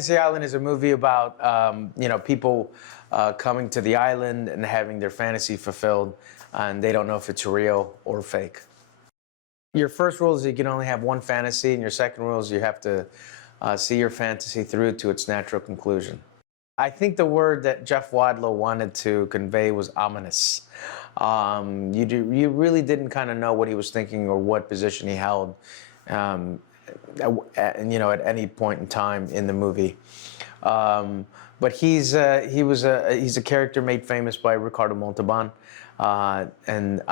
Fantasy Island is a movie about, people coming to the island and having their fantasy fulfilled, and they don't know if it's real or fake. Your first rule is you can only have one fantasy, and your second rule is you have to see your fantasy through to its natural conclusion. I think the word that Jeff Wadlow wanted to convey was ominous. You really didn't kind of know what he was thinking or what position he held, at any point in time in the movie. But he's a character made famous by Ricardo Montalban, and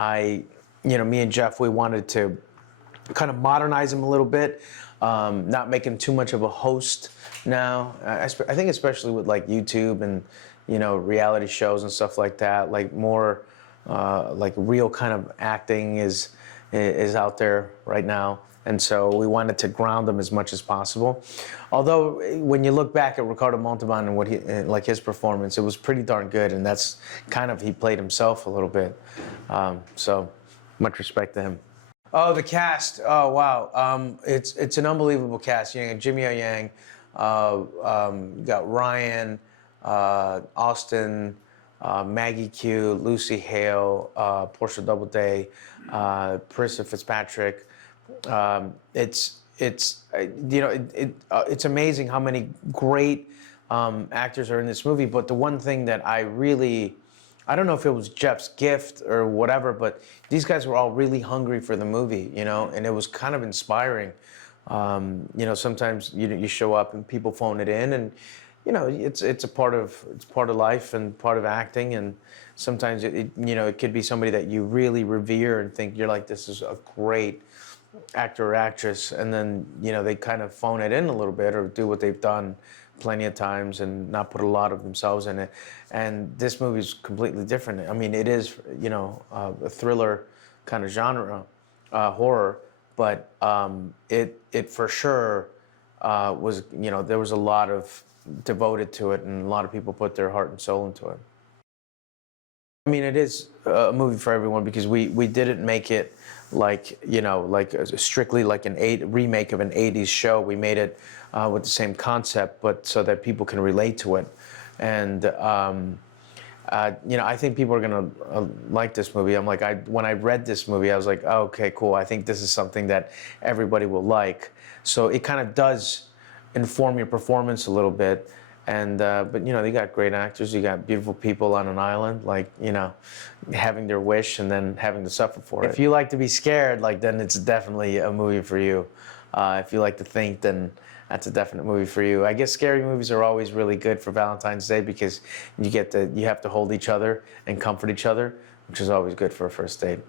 me and Jeff, we wanted to kind of modernize him a little bit, not make him too much of a host now. I think especially with like YouTube and reality shows and stuff like that, like more like real kind of acting is out there right now. And so we wanted to ground him as much as possible. Although when you look back at Ricardo Montalban and what his performance, it was pretty darn good, and that's kind of, he played himself a little bit. So much respect to him. Oh, the cast. Oh, wow. It's an unbelievable cast. Jimmy O Yang, got Ryan, Austin, Maggie Q, Lucy Hale, Portia Doubleday, Parisa Fitzpatrick. It's amazing how many great actors are in this movie. But the one thing that I don't know if it was Jeff's gift or whatever, but these guys were all really hungry for the movie, and it was kind of inspiring. Sometimes you show up and people phone it in, and it's part of life and part of acting, and sometimes it could be somebody that you really revere and think you're like, this is a great actor or actress, and then they kind of phone it in a little bit or do what they've done plenty of times and not put a lot of themselves in it. And this movie is completely different. I mean, it is a thriller kind of genre, horror, but it for sure was, there was a lot of devoted to it, and a lot of people put their heart and soul into it. I mean, it is a movie for everyone, because we didn't make it like strictly like remake of an 80s show. We made it with the same concept, but so that people can relate to it. And I think people are gonna like this movie. When I read this movie, I was like, oh, okay, cool. I think this is something that everybody will like. So it kind of does inform your performance a little bit. And but you got great actors, you got beautiful people on an island, having their wish and then having to suffer for it. If you like to be scared, then it's definitely a movie for you. If you like to think, then that's a definite movie for you. I guess scary movies are always really good for Valentine's Day, because you have to hold each other and comfort each other, which is always good for a first date.